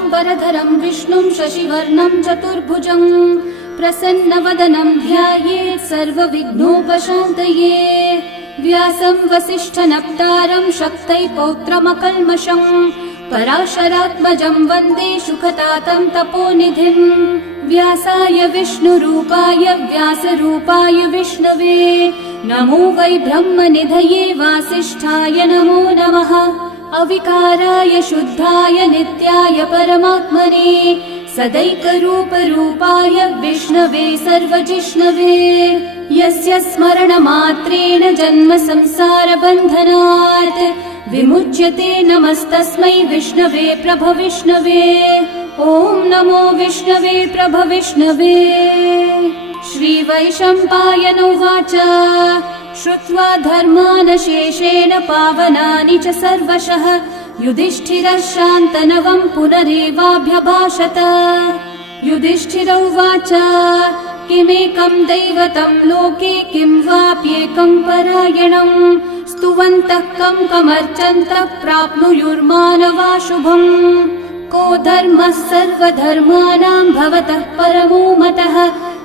शुक्लाम्बरधरं विष्णुं शशिवर्णं चतुर्भुजं प्रसन्नवदनं ध्यायेत् सर्वविघ्नोपशान्तये। व्यासं वसिष्ठनप्तारं शक्तै पौत्रमकल्मषं पराशरात्मजं वन्दे शुकतातं तपोनिधिम्। व्यासाय विष्णुरूपाय व्यासरूपाय विष्णवे नमो वै ब्रह्मनिधये वासिष्ठाय नमो नमः। अविकाराय शुद्धाय नित्याय परमात्मने सदैकरूपरूपाय विष्णवे सर्वजिष्णवे यस्य स्मरणमात्रेण जन्म संसारबन्धनात् विमुच्यते नमस्तस्मै विष्णवे प्रभविष्णवे। ॐ नमो विष्णवे प्रभविष्णवे। श्रीवैशम्पायन उवाच श्रुत्वा धर्मानशेषेण पावनानि च सर्वशः युधिष्ठिरः शान्तनवं पुनरेवाभ्यभाषत। युधिष्ठिर उवाच किमेकं दैवतं लोके किं वाप्येकं परायणं स्तुवन्तः कं कमर्चन्तः प्राप्नुयुर्मानवा शुभम्। को धर्मः सर्वधर्माणां भवतः परमो मतः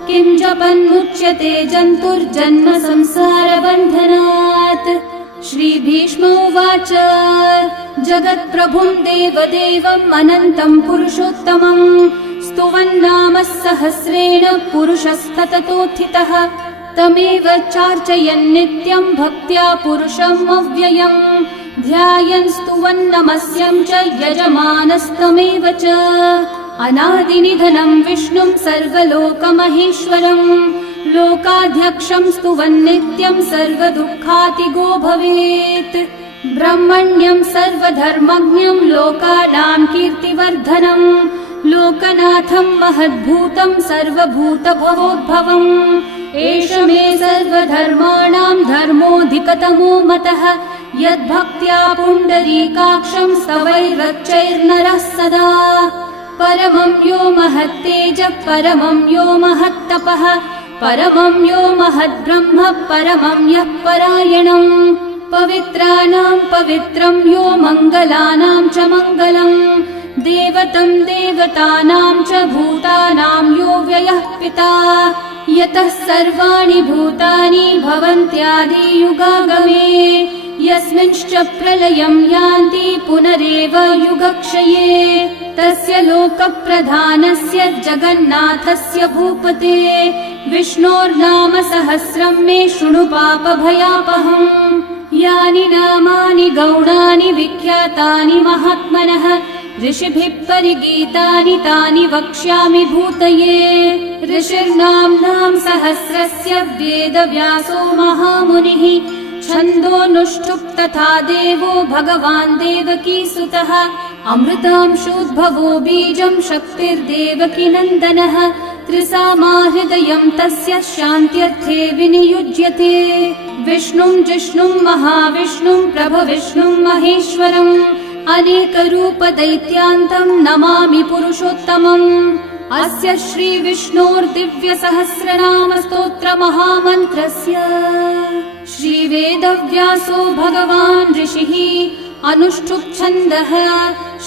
किं जपन्मुच्यते जन्तुर्जन्म संसारबन्धनात्। श्रीभीष्म उवाच जगत्प्रभुं देवदेवम् अनन्तं पुरुषोत्तमं स्तुवन्नाम सहस्रेण पुरुषस्तततोत्थितः तमेव चार्चयन् नित्यं भक्त्या पुरुषम् अव्ययम् ध्यायन् स्तुवन्नमस्यं च यजमानस्तमेव च। अनादिनिधनं विष्णुं सर्वलोकमहेश्वरम् लोकाध्यक्षं स्तुवन्नित्यं सर्वदुःखातिगो भवेत्। ब्रह्मण्यं सर्वधर्मज्ञं लोकानां कीर्तिवर्धनम् लोकनाथं महद्भूतं सर्वभूतभवोद्भवम् एष मे सर्वधर्माणां धर्मोऽधिकतमो मतः यद्भक्त्या पुण्डरीकाक्षं स्तवैरर्चैर्नरः सदा। परमं यो महत्तेजः परमं यो महत्तपः परमं यो महद्ब्रह्म परमं यः परायणम् पवित्राणां पवित्रं यो मङ्गलानां च मङ्गलम् देवतं देवतानां च भूतानां यो व्ययः पिता यतः सर्वाणि भूतानि भवन्त्यादियुगागमे यस्मिंश्च प्रलयं यान्ति पुनरेव युगक्षये तस्य लोकप्रधानस्य जगन्नाथस्य भूपते विष्णोर्नाम सहस्रं मे शृणु पापभयापहम्। यानि नामानि गौणानि विख्यातानि महात्मनः ऋषिभिः परिगीतानि तानि वक्ष्यामि भूतये। ऋषिर्नाम्नां सहस्रस्य वेदव्यासो महामुनिः छन्दोऽनुष्ठुप् तथा देवो भगवान् देवकीसुतः अमृतांशोद्भवो बीजं शक्तिर्देवकी नन्दनः त्रिसामा हृदयं तस्य शान्त्यर्थे विनियुज्यते। विष्णुं जिष्णुं महाविष्णुं प्रभविष्णुं महेश्वरम् अनेकरूपदैत्यान्तं नमामि पुरुषोत्तमम्। अस्य श्रीविष्णोर्दिव्यसहस्रनामस्तोत्रमहामन्त्रस्य श्रीवेदव्यासो भगवान् ऋषिः अनुष्ठुप्छन्दः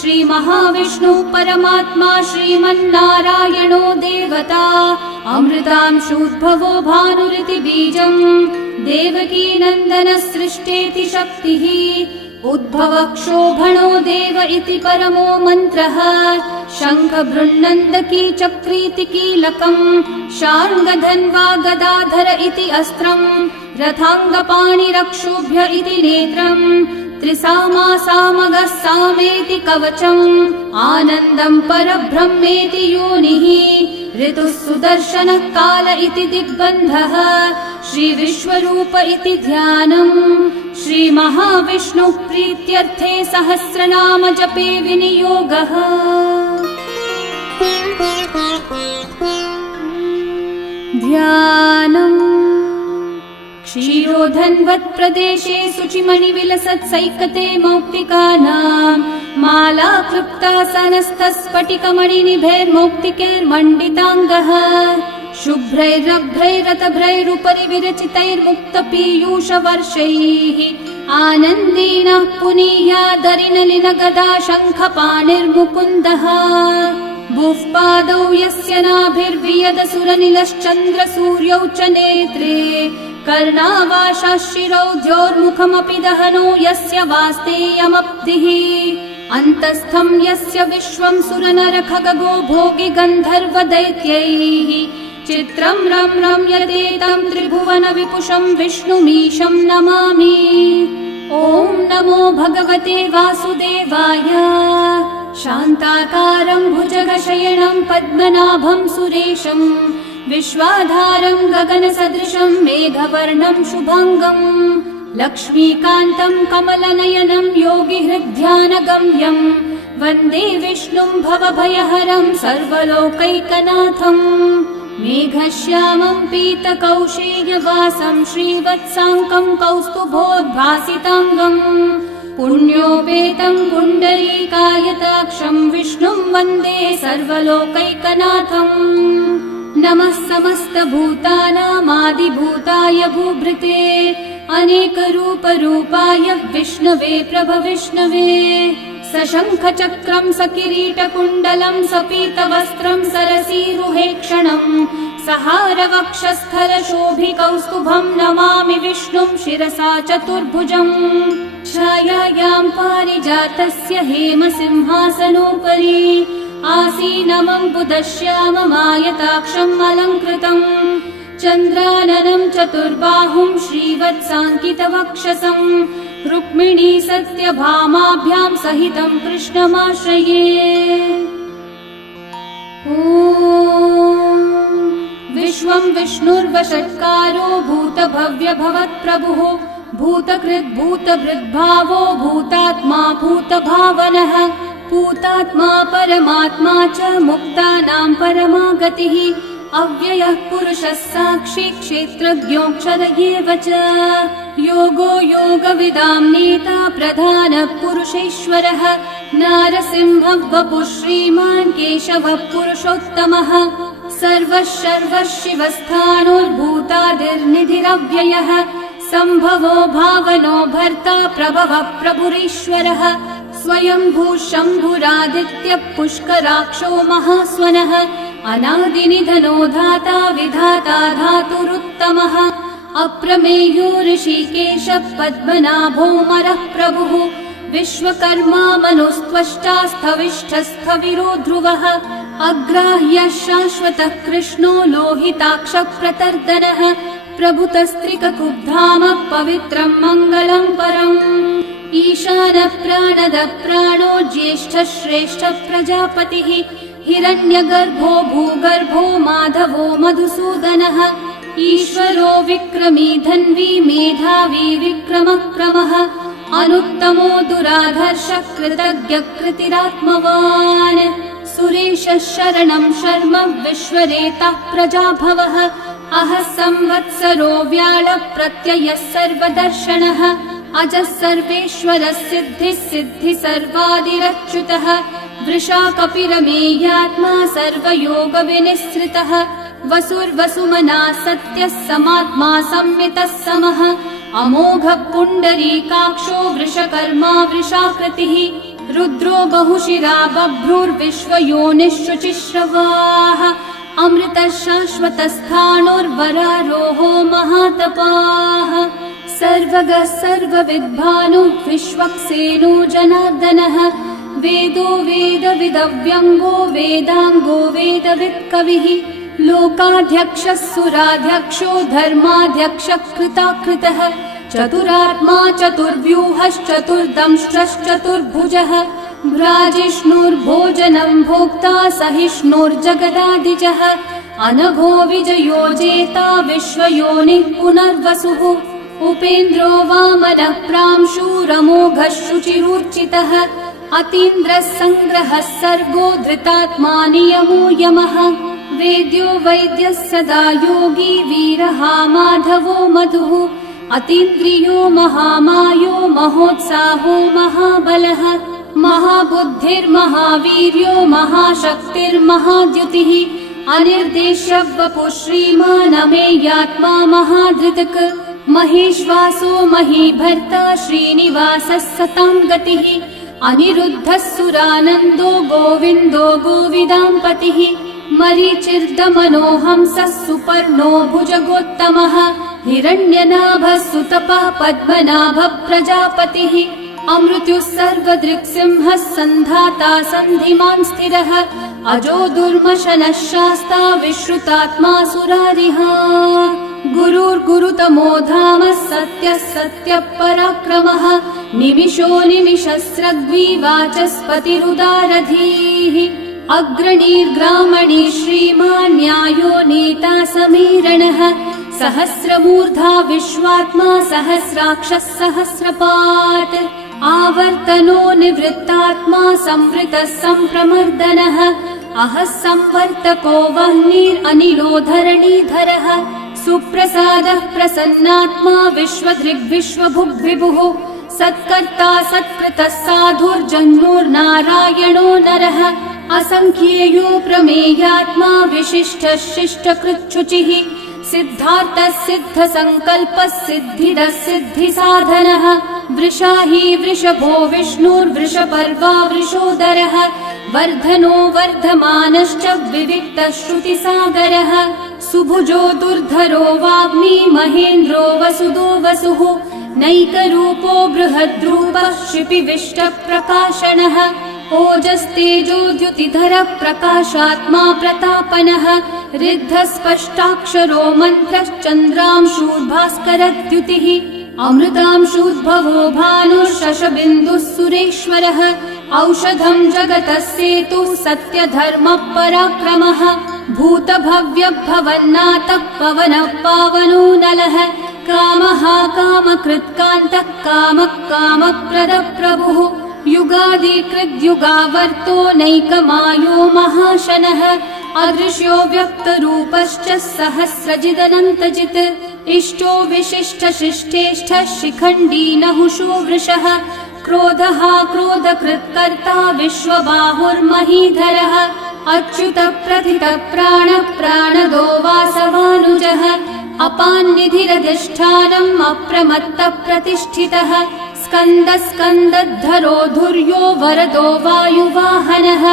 श्रीमहाविष्णुः परमात्मा श्रीमन्नारायणो देवता अमृतांशोद्भवो भानुरिति बीजम् देवकी नन्दनसृष्टेति शक्तिः उद्भवक्षोभणो देव इति परमो मन्त्रः शङ्खबृन्नन्दकी चक्रीति कीलकम् शार्ङ्गधन्वा गदाधर इति अस्त्रम् रथाङ्गपाणिरक्षोभ्य इति नेत्रम् त्रिसामा सामगः सामेति कवचम् आनन्दम् परब्रह्मेति योनिः ऋतुः सुदर्शनः काल इति दिग्बन्धः श्रीविश्वरूप इति ध्यानम् श्रीमहाविष्णुः प्रीत्यर्थे सहस्रनाम जपे विनियोगः। ध्यानम् क्षीरोधन्वत् प्रदेशे शुचिमणिविलसत्सैकते मौक्तिकानाम् माला क्लृप्तासनस्थस्फटिकमणिनिभैर्मौक्तिकैर्मण्डिताङ्गः शुभ्रैरभ्रैरतभ्रैरुपरि विरचितैर्मुक्तपीयूषवर्षैः आनन्देन पुनीयादरिनलिन गदा शङ्खपाणिर्मुकुन्दः भुः पादौ यस्य नाभिर्वियदसुरनिलश्चन्द्रसूर्यौ च नेत्रे कर्णावाशाः शिरौ द्योर्मुखमपि दहनो यस्य वास्तेयमब्धिः अन्तस्थं यस्य विश्वं सुरनरखगो भोगि गन्धर्वदैत्यैः चित्रं रं रम्यतेतं त्रिभुवन विपुषं विष्णुमीशं नमामि। ॐ नमो भगवते वासुदेवाय। शान्ताकारं भुजगशयनं पद्मनाभं सुरेशं विश्वाधारं गगनसदृशं मेघवर्णं शुभाङ्गं लक्ष्मीकान्तं कमलनयनं योगिहृद्ध्यानगम्यं वन्दे विष्णुं भवभयहरं सर्वलोकैकनाथम् मेघश्यामं पीतकौशेयवासं श्रीवत्साङ्कं कौस्तुभोद्भासिताङ्गं पुण्योपेतं पुण्डरीकायताक्षं विष्णुं वन्दे सर्वलोकैकनाथम् नमः समस्तभूतानामादिभूताय भूभृते अनेकरूपरूपाय विष्णवे प्रभविष्णवे सशङ्खचक्रं सकिरीटकुण्डलं सपीतवस्त्रं सरसीरुहेक्षणं सहारवक्षस्थलशोभिकौस्तुभं नमामि विष्णुं शिरसा चतुर्भुजम् छायायां पारिजातस्य हेमसिंहासनोपरि आसीनमम्बुदश्याममायताक्षम् अलङ्कृतम् चन्द्राननं चतुर्बाहुं श्रीवत्साङ्कितवक्षसं रुक्मिणी सत्यभामाभ्यां सहितं कृष्णमाश्रये। ॐ विश्वं विष्णुर्वषट्कारो भूतभव्यभवत्प्रभुः भूतकृद्भूतभृद्भावो भूतात्मा भूतभावनः भूतात्मा परमात्मा च मुक्तानां परमागतिः अव्ययः पुरुषः साक्षी क्षेत्रज्ञोऽक्षर एव च योगो योगविदां नेता प्रधानः पुरुषेश्वरः नारसिंहः वपुः श्रीमान् केशवः पुरुषोत्तमः सर्वः शर्वः शिवस्थाणोर्भूतादिर्निधिरव्ययः सम्भवो भावनो भर्ता प्रभवः प्रभुरीश्वरः स्वयंभू शम्भुरादित्यः पुष्कराक्षो महास्वनः अनादिनिधनो धाता विधाता धातुरुत्तमः अप्रमेयो ऋषिकेशः पद्मनाभोऽमरः प्रभुः विश्वकर्मा मनुस्त्वष्टा स्थविष्ठस्थविरो ध्रुवः अग्राह्यः शाश्वतः कृष्णो लोहिताक्षः प्रतर्दनः प्रभुतस्त्रिककुब्धामः पवित्रं मङ्गलं परम् ईशानः प्राणदः प्राणो ज्येष्ठः श्रेष्ठः प्रजापतिः हिरण्यगर्भो भूगर्भो माधवो मधुसूदनः ईश्वरो विक्रमी धन्वी मेधावी विक्रमक्रमः अनुत्तमो दुराधर्षः कृतज्ञः कृतिरात्मवान् सुरेशः शरणं शर्म विश्वरेतः प्रजाभवः अहः संवत्सरो व्याळः प्रत्ययः सर्वदर्शनः अजः सर्वेश्वरः सिद्धिः सिद्धि सर्वादिरच्युतः वृषा कपिरमेयात्मा सर्वयोगविनिःसृतः वसुर्वसुमना सत्यः समात्मा संवितः समः अमोघः पुण्डरीकाक्षो वृषकर्मा वृषाकृतिः रुद्रो बहुशिरा बभ्रुर्विश्वयोनिः शुचिश्रवाः अमृतः शाश्वतस्थाणुर्वरारोहो महातपाः सर्वगः सर्वविद्भानुः विश्वक्सेनो जनार्दनः वेदो वेदविदव्यङ्गो वेदाङ्गो वेदवित्कविः लोकाध्यक्षः सुराध्यक्षो धर्माध्यक्षः कृताकृतः चतुरात्मा चतुर्व्यूहश्चतुर्दंष्ट्रश्चतुर्भुजः भ्राजिष्णुर्भोजनं भोक्ता सहिष्णुर्जगदादिजः अनघो विजयो जेता विश्वयोनिः पुनर्वसुः उपेन्द्रो वामनः प्रांशुरमोघः शुचिरूर्चितः अतीन्द्रः सङ्ग्रहः सर्गो धृतात्मा नियमो यमः वेद्यो वैद्यः सदा योगी वीरः माधवो मधुः अतीन्द्रियो महामायो महोत्साहो महाबलः महाबुद्धिर्महावीर्यो महाशक्तिर्महाद्युतिः अनिर्देश्य वपुः श्रीमान् अमेयात्मा महाधृतक् महेश्वासो महीभर्ता श्रीनिवासः सतां गतिः अनिरुद्धः सुरानन्दो गोविन्दो गोविदाम्पतिः मरीचिर्दमनोहंसः सुपर्णो भुजगोत्तमः हिरण्यनाभः सुतपः पद्मनाभः प्रजापतिः अमृत्युः सर्वदृक्सिंहः सन्धाता सन्धिमान् स्थिरः अजो दुर्मशनः शास्ता विश्रुतात्मा सुरारिः गुरुर्गुरुतमो धामः सत्यः सत्यः पराक्रमः निमिषो निमिषस्रग्वी वाचस्पतिरुदारधीः अग्रणीर्ग्रामणी श्रीमान् न्यायो नेता समीरणः सहस्रमूर्धा विश्वात्मा सहस्राक्षः सहस्रपात् आवर्तनो निवृत्तात्मा संवृतः सम्प्रमर्दनः अहः संवर्तको वह्निरनिलो धरणीधरः सुप्रसादः प्रसन्नात्मा विश्वदृग्विश्वभुग्विभुः सत्कर्ता सत्कृतः साधुर्जन्मोर्नारायणो नरः असंख्येयो प्रमेयात्मा विशिष्टः शिष्टकृच्छुचिः सिद्धार्थः सिद्धसङ्कल्पः सिद्धिदः सिद्धिसाधनः वृषाही वृषभो विष्णुर्वृषपर्वा वृषोदरः वर्धनो वर्धमानश्च विविक्तः श्रुतिसागरः सुभुजो दुर्धरो वाग्मी महेन्द्रो वसुदो वसुः नैकरूपो बृहद्रूपः शिपिविष्टप्रकाशनः ओजस्तेजोद्युतिधरः प्रकाशात्मा प्रतापनः ऋद्धस्पष्टाक्षरो मन्त्रश्चन्द्रांशूर्भास्करद्युतिः अमृतांशूद्भवो भानुर्शशबिन्दुः सुरेश्वरः औषधं जगतः सेतुः सत्यधर्मः पराक्रमः भूतभव्यभवन्नाथः पवनः पावनो नलः कामः कामकृत्कान्तः कामः कामप्रदः प्रभुः युगादिकृद्युगावर्तो नैकमायो महाशनः अदृश्यो व्यक्तरूपश्च सहस्रजिदनन्तजित् इष्टो विशिष्टशिष्टेष्ठः शिखण्डी नहुषो वृषः क्रोधः क्रोधकृत्कर्ता विश्वबाहुर्महीधरः अच्युतः प्रथितः प्राणः प्राणदो वासवानुजः अपान्निधिरधिष्ठानम् अप्रमत्तः प्रतिष्ठितः स्कन्दस्कन्दद्धरो धुर्यो वरदो वायुवाहनः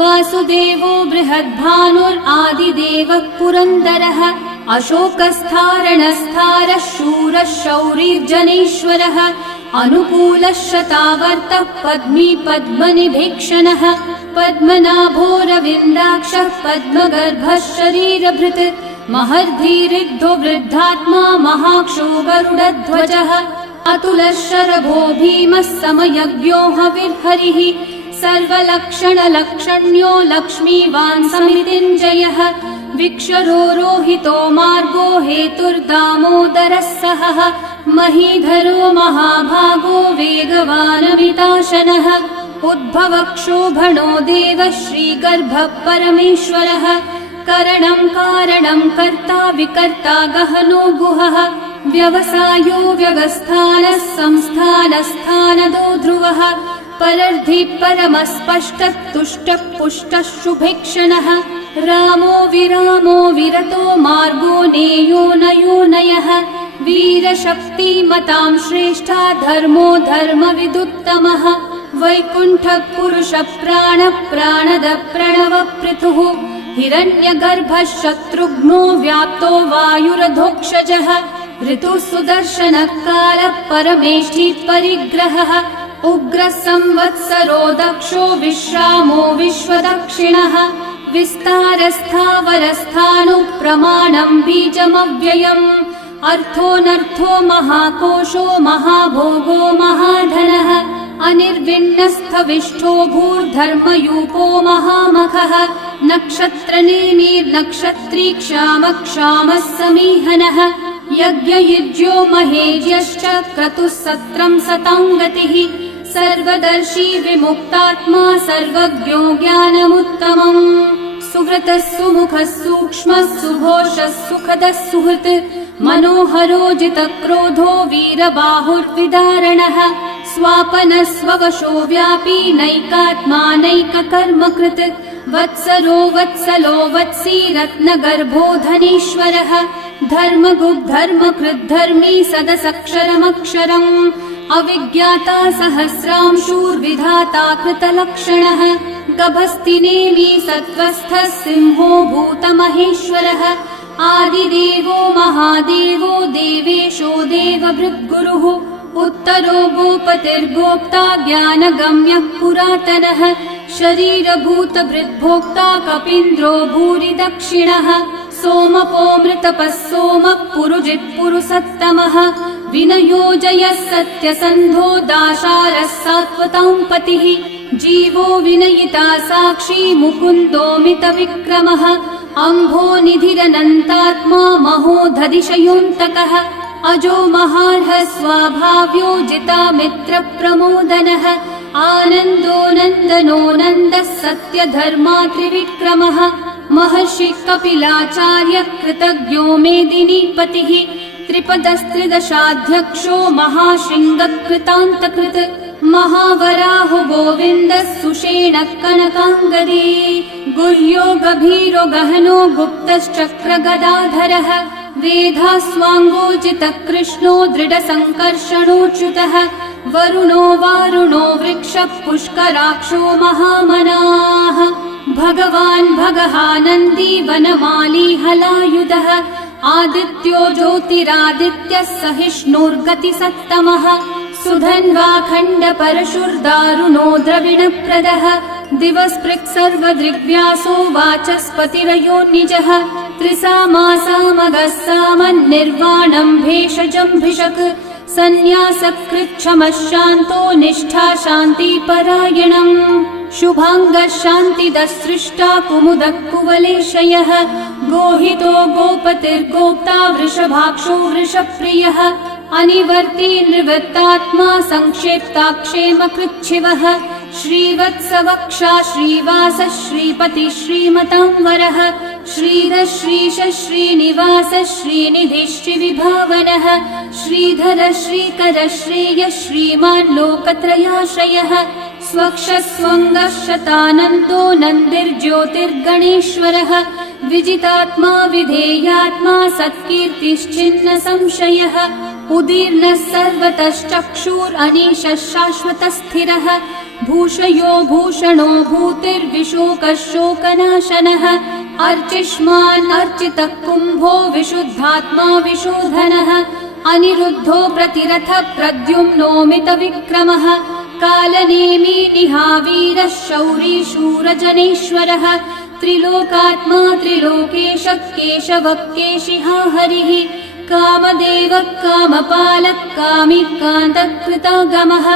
वासुदेवो बृहद्भानुरादिदेवः पुरन्दरः अशोकस्थारणस्थारः शूरः शौरिर्जनेश्वरः अनुकूलः शतावर्तः पद्मी पद्मनिभीक्षणः पद्मनाभोरविन्दाक्षः पद्मगर्भः शरीरभृत् महर्धिरिग्धो वृद्धात्मा महाक्षो गरुडध्वजः अतुलः शरभो भीमः समयज्ञो हविर्हरिः सर्वलक्षणलक्षण्यो लक्ष्मीवान् समितिञ्जयः विक्षरो रोहितो मार्गो हेतुर्दामोदरः सहः महीधरो महाभागो वेगवानमिताशनः उद्भवक्षोभणो देवः श्रीगर्भः परमेश्वरः करणं कारणं कर्ता विकर्ता गहनो गुहः व्यवसायो व्यवस्थानः संस्थानस्थानदो ध्रुवः परर्धि परमस्पष्टः तुष्टः पुष्टः शुभेक्षणः रामो विरामो विरतो मार्गो नेयो नयो नयः वीरशक्तिमतां श्रेष्ठा धर्मो धर्मविदुत्तमः वैकुण्ठः पुरुषः प्राणः प्राणदः प्रणवः पृथुः हिरण्यगर्भः शत्रुघ्नो व्याप्तो वायुरधोक्षजः ऋतुः सुदर्शनः कालः परमेष्ठी परिग्रहः उग्रः संवत्सरो दक्षो विश्रामो विश्वदक्षिणः विस्तारस्थावरस्थाणुः प्रमाणं बीजमव्ययम् अर्थोऽनर्थो महाकोशो महाभोगो महाधनः अनिर्विण्णस्थविष्ठो भूर्धर्मयूपो महामखः नक्षत्रनेमिर्नक्षत्री क्षामः समीहनः यज्ञयुज्यो महेज्यश्च क्रतुः सत्रं सतां गतिः सर्वदर्शी विमुक्तात्मा सर्वज्ञो ज्ञानमुत्तमम् सुव्रतः सुमुखः सूक्ष्मः सुघोषः सुखदः सुहृत् मनोहरो जितक्रोधो वीरबाहुर्विदारणः स्वापनः स्ववशो व्यापी नैकात्मा नैककर्मकृत् वत्सरो वत्सलो वत्सी रत्नगर्भो धनेश्वरः धर्मकृद्धर्मी सदसक्षरमक्षरम् अविज्ञाता सहस्रांशूर्विधाता कृतलक्षणः गभस्तिनेमि सत्त्वस्थः सिंहो भूतमहेश्वरः आदिदेवो महादेवो देवेशो देवभृद्गुरुः उत्तरो गोपतिर्गोप्ता ज्ञानगम्यः पुरातनः शरीरभूतभृद्भोक्ता कपीन्द्रो भूरि दक्षिणः सोमपोऽमृतपः सोमः पुरुजित्पुरुसत्तमः विनयोजयः सत्यसन्धो दाशारः सात्वतां पतिः जीवो विनयिता साक्षी मुकुन्दोऽमितविक्रमः अम्भो निधिरनन्तात्मा महोदधिशयोऽन्तकः अजो महार्हः स्वाभाव्यो जितामित्रप्रमोदनः आनन्दो नन्दनो नन्दः सत्यधर्मा त्रिविक्रमः महर्षिः कपिलाचार्यः कृतज्ञो मेदिनीपतिः त्रिपदस्त्रिदशाध्यक्षो महाशृङ्गः कृतान्तकृत् महावराहो गोविन्दः सुषेणः कनकाङ्गदे गुह्यो गभीरो गहनो गुप्तश्चक्रगदाधरः वेधास्वाङ्गोचितः कृष्णो दृढसङ्कर्षणोच्युतः वरुणो वारुणो वृक्षः पुष्कराक्षो महामनाः भगवान् भगहानन्दी वनमाली हलायुधः आदित्यो ज्योतिरादित्यः सहिष्णुर्गतिसत्तमः सुधन्वा खण्डपरशुर्दारुणो द्रविणप्रदः दिवस्पृक् सर्वदृग्व्यासो वाचस्पतिरयो निजः त्रिसामासामगः सामन्निर्वाणम् भेषजम्भिषक् सन्न्यासकृच्छमः शान्तो निष्ठा शान्तिपरायणम् शुभाङ्गः शान्तिदः सृष्टा कुमुदः कुवलेशयः गोहितो गोपतिर्गोप्ता वृषभाक्षो वृषप्रियः अनिवर्ती निवृत्तात्मा संक्षेप्ताक्षेमकृच्छिवः श्रीवत्सवक्षा श्रीवासः श्रीपतिः श्रीमतांवरः श्रीधः श्रीशः श्रीनिवासः श्रीनिधिः श्रीविभावनः श्रीधरः श्रीकरः श्रेयः श्रीमान् लोकत्रयाश्रयः स्वक्षः स्वङ्गः शतानन्दो नन्दिर्ज्योतिर्गणेश्वरः विजितात्मा विधेयात्मा सत्कीर्तिश्चिन्न संशयः उदीर्णः सर्वतश्चक्षुरनीशः शाश्वतस्थिरः भूषयो भूषणो भूतिर्विशोकः शोकनाशनः अर्चिष्मान् अर्चितः कुम्भो विशुद्धात्मा विशोधनः अनिरुद्धो प्रतिरथ प्रद्युम्नोमितविक्रमः कालनेमी निहावीरः शौरी शूरजनेश्वरः त्रिलोकात्मा त्रिलोकेशः केशवः केशिहा हरिः कामदेवः कामपालः कामिकान्तः कृतागमः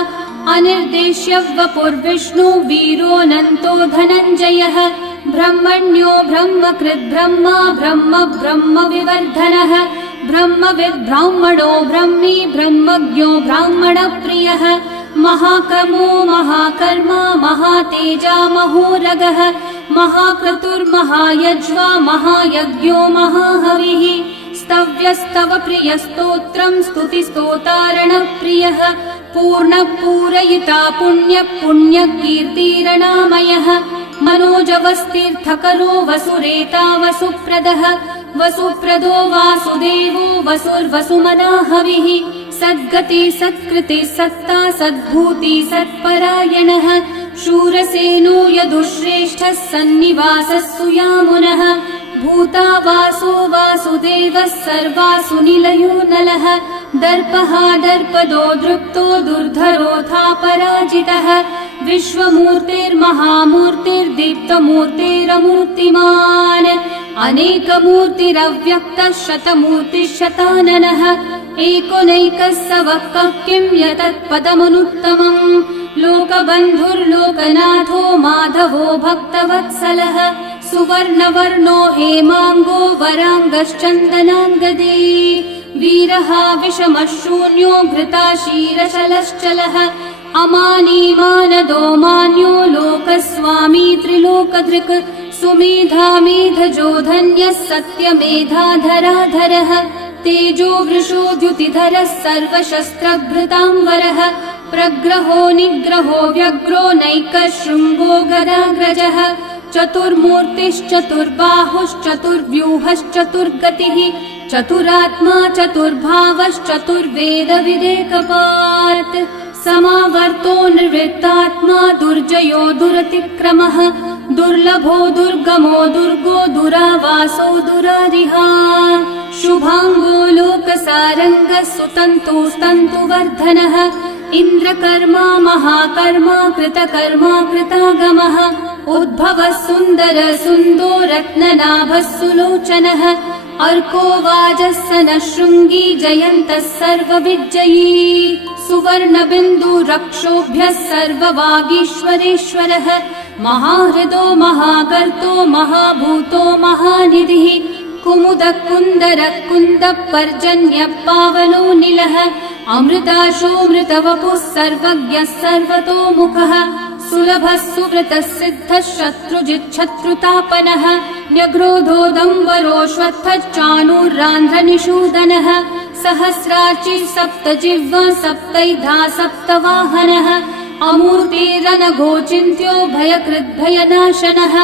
अनिर्देश्य वपुर्विष्णु वीरोऽनन्तो धनञ्जयः ब्रह्मण्यो ब्रह्मकृद् ब्रह्मा ब्रह्म ब्रह्मविवर्धनः ब्रह्मविद् ब्राह्मणो ब्रह्मी ब्रह्मज्ञो ब्राह्मणप्रियः महाकर्मो महाकर्मा महातेजा महोरगः महाक्रतुर्महायज्वा महायज्ञो महाहविः स्तव्यस्तव प्रियस्तोत्रम् स्तुतिस्तोतारणप्रियः पूर्णपूरयिता पुण्यकीर्तिरणामयः मनोजवस्तीर्थकरो वसुरेता वसुप्रदः वसुप्रदो वासुदेवो वसुर्वसुमनाहविः सद्गति सत्कृति सत्ता सद्भूति सत्परायणः शूरसेनो यदुश्रेष्ठः सन्निवासः सुयामुनः भूता वासो वासुदेवः सर्वासु निलयो नलः दर्पः दर्पदो दृप्तो दुर्धरोऽथा पराजितः विश्वमूर्तिर्महामूर्तिर्दीप्तमूर्तिरमूर्तिमान् अनेकमूर्तिरव्यक्तः शतमूर्तिः शताननः एकोनैकः स वः किं यतत्पदमनुत्तमम् लोकबन्धुर्लोकनाथो माधवो भक्तवत्सलः सुवर्णवर्णो हेमाङ्गो वराङ्गश्चन्दनाङ्गदे वीरः विषमः शून्यो घृताशीरशलश्चलः अमानीमानदो मान्यो लोकस्वामी त्रिलोकधृक् सुमेधा मेधजो धन्यः सत्यमेधाधराधरः तेजो वृषो द्युतिधरः सर्वशस्त्रभृताम्बरः प्रग्रहो निग्रहो व्यग्रो नैकः शृङ्गो गदाग्रजः चतुर्मूर्तिश्चतुर्बाहुश्चतुर्व्यूहश्चतुर्गतिः चतुरात्मा चतुर्भावश्चतुर्वेदविदेकपात् समावर्तो निर्वृत्तात्मा दुर्जयो दुरतिक्रमः दुर्लभो दुर्गमो दुर्गो दुरावासो दुरारिहा शुभांगो लोकसारंगः सुतन्तुस्तन्तुवर्धनः इन्द्रकर्मा महाकर्मा कृतकर्मा कृतागमः उद्भवः सुन्दर सुन्दो रत्ननाभः सुलोचनः अर्को वाजः सनः शृङ्गी जयन्तः सर्वविजयी सुवर्णबिन्दु रक्षोभ्यः सर्ववागीश्वरेश्वरः महाहृदो महागर्तो महाभूतो महानिधिः कुमुदः कुन्दरः कुन्दः पर्जन्यः पावनो निलः अमृताशो मृतवपुः सर्वज्ञः सर्वतोमुखः सुलभः सुव्रतः सिद्धः शत्रुजिच्छत्रुतापनः न्यग्रोधोदम्बरोऽश्वत्थः चाणूरान्ध्रनिषूदनः सहस्रार्ची सप्तजिह्वा सप्तैधा सप्तवाहनः अमूर्तिरनघोचिन्त्यो भयकृद्भयनाशनः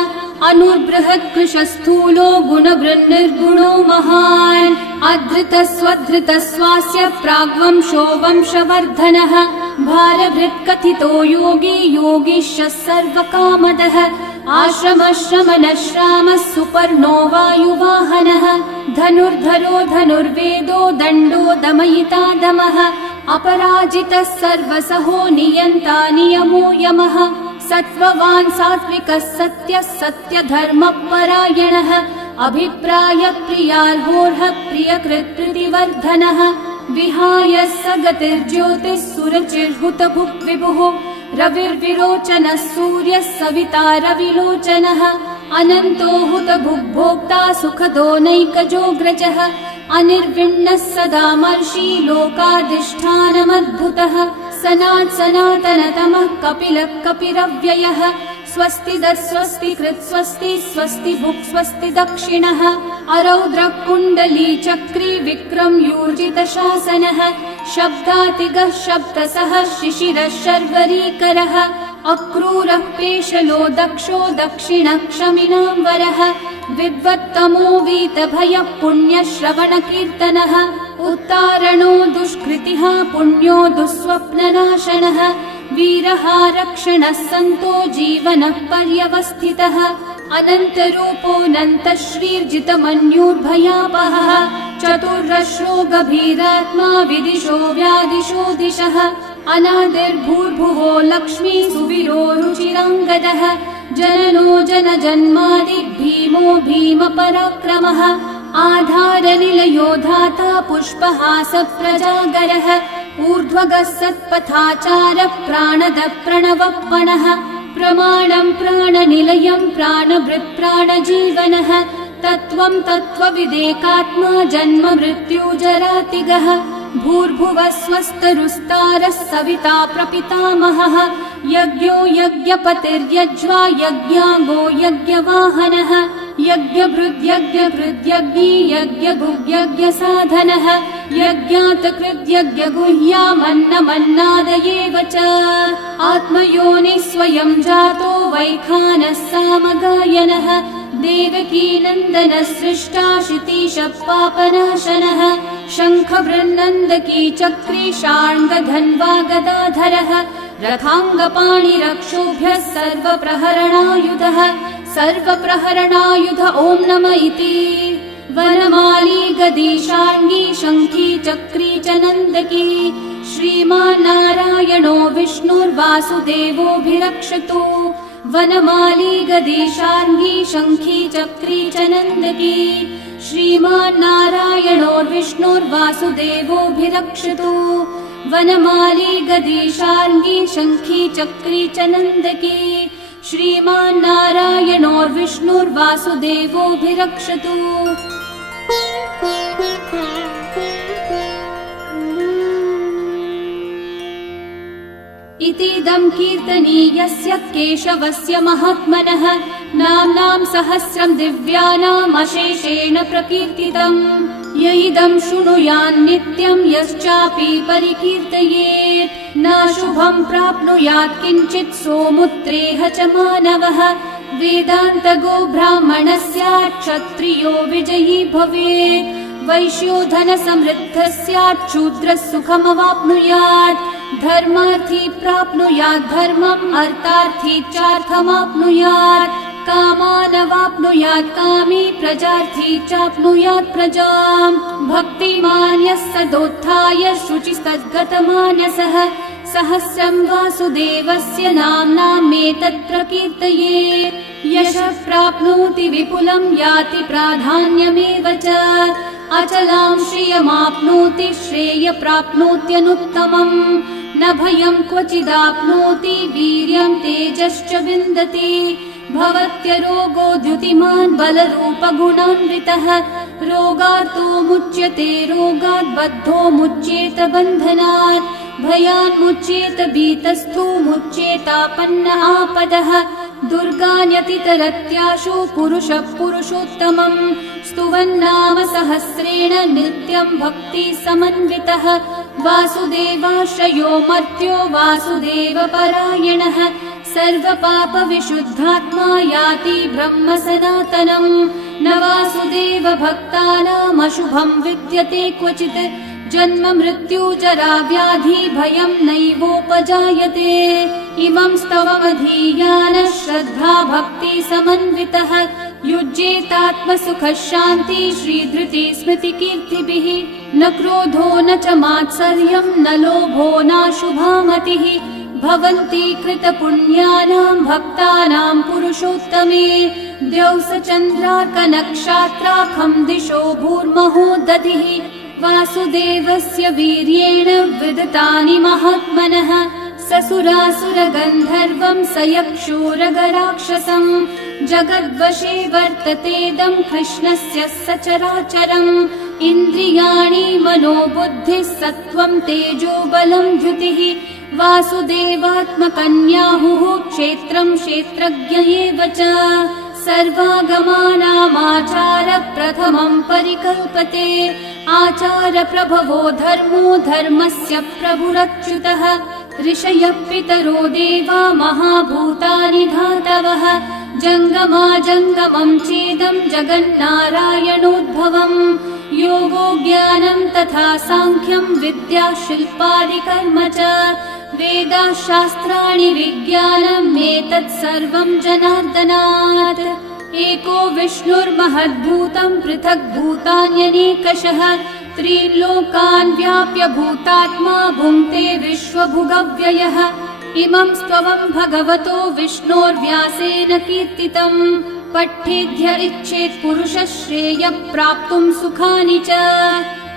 अनुर्बृहत्कृशस्थूलो गुणवृन्निर्गुणो महान् अधृतः स्वधृतः स्वास्य प्राग्वंशो वंशवर्धनः भारभृत्कथितो योगी योगीशः सर्वकामदः आश्रमः श्रमणः श्रामः सुपर्णो वायुवाहनः धनुर्धरो धनुर्वेदो दण्डो दमयिता दमः अपराजितः सर्वसहो नियन्ता नियमो यमः सत्त्ववान् सात्विकः सत्यः सत्यधर्मपरायणः अभिप्रायप्रियार्होर्हः प्रियकृत्प्रीतिवर्धनः विहाय स गतिर्ज्योतिः सुरचिर्हुतभुक् विभुः रविर्विरोचनः सूर्यः सविता रविलोचनः अनन्तो हुतभुग्भोक्ता सुखदो नैकजोऽग्रजः अनिर्विण्णः सदा मर्षि लोकाधिष्ठानमद्भुतः सनात् सनातनतमः कपिलः कपिरव्ययः स्वस्तिदः स्वस्तिकृत् स्वस्ति स्वस्ति भुक् स्वस्ति दक्षिणः अरौद्रः कुण्डली चक्री विक्रम यूर्जितशासनः शब्दातिगः शब्दसः शिशिरः शर्वरीकरः अक्रूरः पेशलो दक्षो दक्षिणः क्षमिनाम्बरः विद्वत्तमो वीतभयः पुण्यश्रवणकीर्तनः उत्तारणो दुष्कृतिः पुण्यो दुःस्वप्ननाशनः वीरः रक्षणः सन्तो जीवनः पर्यवस्थितः अनन्तरूपोऽनन्तः श्रीर्जितमन्युर्भयापहः चतुर्रश्रो गभीरात्मा विदिशो व्यादिशो दिशः अनादिर्भूर्भुवो लक्ष्मी सुवीरो रुचिराङ्गदः जननो जनजन्मादि भीमो भीमपराक्रमः आधारनिलयो धाता पुष्पहासः प्रजागरः ऊर्ध्वगः सत्पथाचारः प्राणदः प्रणवप्पणः प्रमाणं प्राणनिलयं प्राणभृत् प्राणजीवनः तत्त्वं तत्त्वविदेकात्मा जन्म मृत्युजरातिगः भूर्भुवः स्वस्तरुस्तारः सविता प्रपितामहः यज्ञो यज्ञपतिर्यज्वा यज्ञाङ्गो यज्ञवाहनः यज्ञभृद्यज्ञभृद्यज्ञी यज्ञभुग्यज्ञसाधनः यज्ञातकृद्यज्ञगुह्यामन्नमन्नादयेव च आत्मयोनिः स्वयं जातो वैखानः सामगायनः देवकीनन्दनः सृष्टा शितीशः पापनाशनः शङ्खवृन्नन्दकी चक्री शार्ङ्गधन्वा गदाधरः रथाङ्गपाणिरक्षोभ्यः सर्वप्रहरणायुधः सर्वप्रहरणायुध ॐ नम इति वनमाली गदी शार्ङ्गी शङ्खी चक्री च नन्दकी श्रीमान्नारायणो विष्णुर्वासुदेवोऽभिरक्षतु वनमाली गदी शार्ङ्गी शङ्खी चक्री च नन्दकी श्रीमान्नारायणो विष्णुर्वासुदेवोऽभिरक्षतु वनमाली गदी शार्ङ्गी शङ्खी चक्री च नन्दकी श्रीमान्नारायणो विष्णुर्वासुदेवोऽभिरक्षतु इतीदं कीर्तनीयस्य केशवस्य महात्मनः नाम्नां सहस्रं दिव्यानामशेषेण प्रकीर्तितम् य इदं शृणुयान्नित्यं यश्चापि परिकीर्तयेत् न शुभं प्राप्नुयात् किञ्चित् सोमुत्रेह च मानवः वेदान्तगो ब्राह्मणः स्यात् क्षत्रियो विजयी भवेत् वैश्यो धनसमृद्धः स्यात् शूद्रः सुखमवाप्नुयात् धर्मार्थी प्राप्नुयात् धर्मम् अर्थार्थी चार्थमाप्नुयात् कामानवाप्नुयात् कामी प्रजार्थी चाप्नुयात् प्रजाम् भक्तिमान् यः सदोत्थाय शुचिस्तद्गतमानसः सहस्रं वासुदेवस्य नाम्नामेतत् प्रकीर्तये यशः प्राप्नोति विपुलं याति प्राधान्यमेव च अचलां श्रियमाप्नोति श्रेय प्राप्नोत्यनुत्तमम् न भयं क्वचिदाप्नोति वीर्यं तेजश्च विन्दति भवत्यरोगो द्युतिमान् बलरूपगुणान्वितः रोगार्तो मुच्यते रोगात् बद्धो मुच्येत बन्धनात् भयान्मुच्येत भीतस्थो मुच्येतापन्न आपदः दुर्गान्यतितरत्याशु पुरुषः पुरुषोत्तमम् स्तुवन्नाम सहस्रेण नित्यं भक्ति समन्वितः वासुदेवाश्रयो मर्त्यो वासुदेवपरायणः सर्वपापविशुद्धात्मा याति ब्रह्म सनातनम् न वासुदेव भक्तानामशुभं विद्यते क्वचित् जन्म मृत्यु जरा व्याधि भयं नैवोपजायते इमं स्तवमधीयानः श्रद्धा भक्ति समन्वितः युज्येतात्मसुखः शान्ति श्रीधृति स्मृतिकीर्तिभिः न क्रोधो न च मात्सर्यं न लोभो नाशुभा मतिः भवन्ति कृतपुण्यानां भक्तानां पुरुषोत्तमे द्यौस चन्द्रार्कनक्षत्राखं दिशो भूर्महो दधिः वासुदेवस्य वीर्येण विदतानि महात्मनः ससुरासुरगन्धर्वं सयक्षूरगराक्षसं जगद्वशे वर्ततेदं कृष्णस्य सचराचरम् इन्द्रियाणि मनोबुद्धिः सत्त्वं तेजो बलं द्युतिः वासुदेवात्मकन्याहुः क्षेत्रं क्षेत्रज्ञ एव च सर्वागमानामाचार प्रथमं परिकल्पते आचार प्रभवो धर्मो धर्मस्य प्रभुरच्युतः ऋषयः पितरो देवा महाभूतानि धातवः जङ्गमाजङ्गमं चेदं जगन्नारायणोद्भवम् योगो ज्ञानं तथा साङ्ख्यं विद्या शिल्पादिकर्म च वेदाः शास्त्राणि विज्ञानमेतत् सर्वं जनार्दनात् एको विष्णुर्महद्भूतं पृथक् भूतान्यनेकशः त्रीन् लोकान् व्याप्य भूतात्मा भुङ्क्ते विश्वभुगव्ययः इमं स्तवं भगवतो विष्णोर्व्यासेन कीर्तितम् पठ्येद्य इच्छेत् पुरुषः श्रेय प्राप्तुं सुखानि च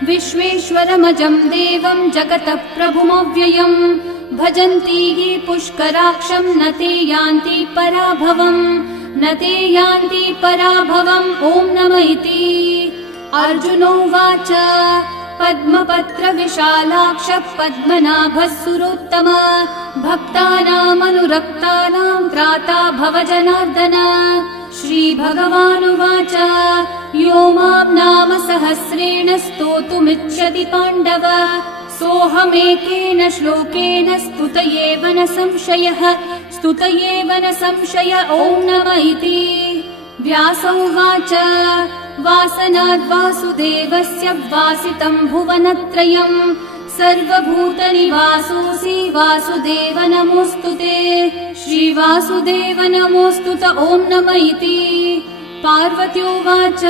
विश्वेश्वरमजं देवं जगतः प्रभुमव्ययम् भजन्ति ये पुष्कराक्षं न ते यान्ति पराभवम् न ते यान्ति पराभवम् ॐ नमः इति अर्जुनोवाच पद्मपत्र विशालाक्ष पद्मनाभः सुरोत्तम भक्तानामनुरक्तानां त्राता भव जनार्दन श्रीभगवानुवाच यो मां नाम सहस्रेण स्तोतुमिच्छति पाण्डव सोऽहमेकेन श्लोकेन स्तुत एव न संशयः स्तुत एव न संशय ॐ नमः इति व्यास उवाच वासनाद् वासुदेवस्य वासितं भुवनत्रयम् सर्वभूतनिवासोऽसि वासुदेव नमोऽस्तु ते श्रीवासुदेव नमोऽस्तु ॐ नमः इति पार्वत्योवाच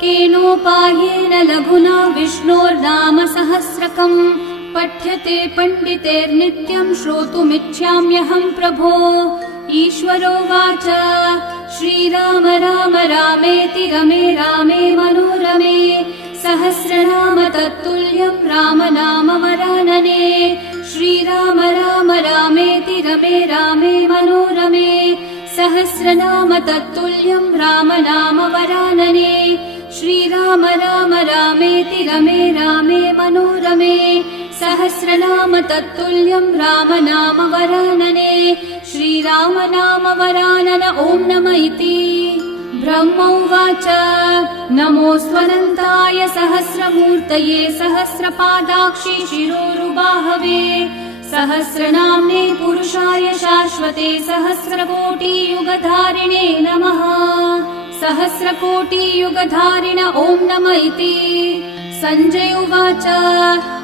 केनोपायेन लघुना विष्णोर्नाम सहस्रकम् पठ्यते पण्डितेर्नित्यं श्रोतुमिच्छाम्यहं प्रभो ईश्वरोवाच श्रीराम राम रामेति रमे रामे मनोरमे सहस्रनाम तत्तुल्यं राम नाम वरानने श्रीराम राम रामेति रमे रामे मनोरमे सहस्रनाम तत्तुल्यं राम नाम वरानने श्रीराम राम रामेति रमे रामे मनोरमे सहस्रनाम तत्तुल्यं राम नाम वरानने श्रीराम नाम वरानन ॐ नमः इति ब्रह्मोवाच नमोऽस्त्वनन्ताय सहस्रमूर्तये सहस्रपादाक्षि शिरोरुबाहवे सहस्रनाम्ने पुरुषाय शाश्वते सहस्रकोटियुगधारिणे नमः। सहस्रकोटियुगधारिण ॐ नम इति। सञ्जय उवाच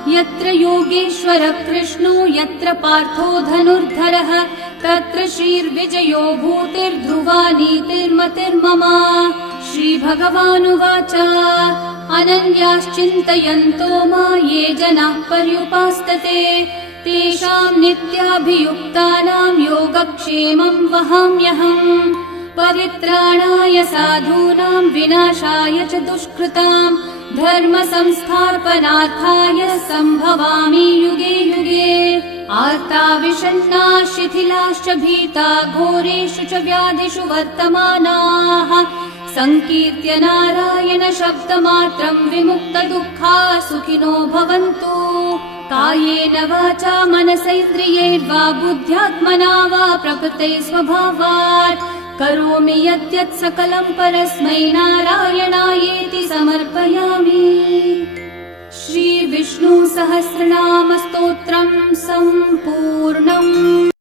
यत्र योगेश्वर कृष्णो यत्र पार्थो धनुर्धरः तत्र श्रीर्विजयो भूतिर्ध्रुवा नीतिर्मतिर्मम। श्रीभगवानुवाच अनन्याश्चिन्तयन्तो मा ये जनाः पर्युपासते तेषां नित्याभियुक्तानां योगक्षेमं वहाम्यहम्। परित्राणाय साधूनां विनाशाय च दुष्कृतां धर्म संस्थापनार्थाय सम्भवामि युगे युगे। आर्ता विषण्णा शिथिलाश्च भीता घोरेषु च व्याधिषु वर्तमानाः संकीर्त्य नारायण शब्दमात्रं विमुक्तदुःखा सुखिनो भवन्तु। कायेन वाचा मनसैन्द्रियैर्वा बुद्ध्यात्मना वा प्रकृते स्वभावात् करोमि यद्यत् सकलं परस्मै नारायणायेति समर्पयामि। श्री विष्णु सहस्रनाम स्तोत्रम् सम्पूर्णम्।